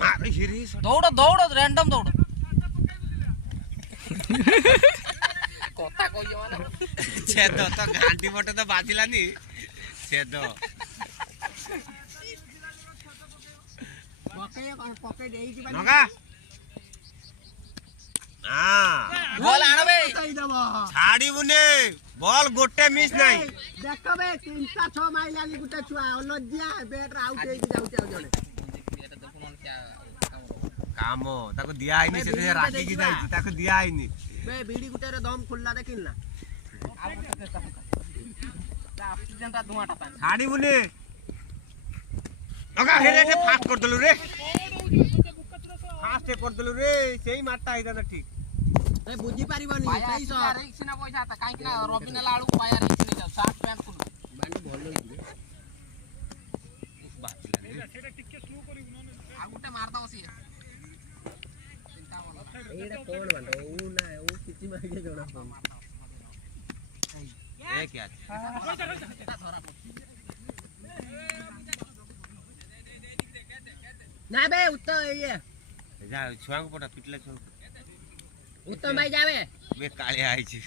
मारो हिरी दौड़ दौड़ रैंडम दौड़ कोता कोई वाला छेद तो घांटी मोटे तो बाजिलानी छेद पके देई कि नगा हां बॉल आनबे छाड़ी बुने बॉल गोटे मिस नहीं देखबे 3-6 माइल आली गुटे छुआ लज्जा बैट आउट हे जाउते जने कामो ताको दिया आइनी से राखी की जाई ताको दिया आइनी बे बीड़ी गुटे रे दम खुल्ला देखिन ना ऑक्सीजन ता धुआटा पानी छाड़ी बुने नगा हेरे से फास्ट कर दलु रे फास्ट कर दलु रे सेही मारता आइदा ना ठीक ए बुझी पारिबनी सही सर रिक्स ना पैसा आता काई कि ना रबिना लाळू पाया रिक्स नहीं जाऊ शर्ट पैंट कुल बांडी भलो सेटा टिके स्लो करी आ गुटे मारता ओसी एटा कोन बांडो ओ ना ओ किछि मार के जोड़ा ए क्या ना बे उत्तो ये जा छुआ को पटा पिटले छुआ उत्तम भाई जावे बे काळे आइछि